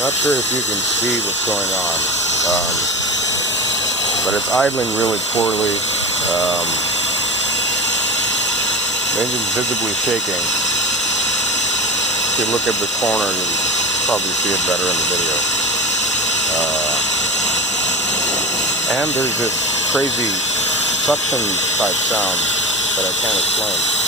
Not sure if you can see what's going on, but it's idling really poorly. The engine's visibly shaking. If you look at the corner, you'll probably see it better in the video. And there's this crazy suction type sound that I can't explain.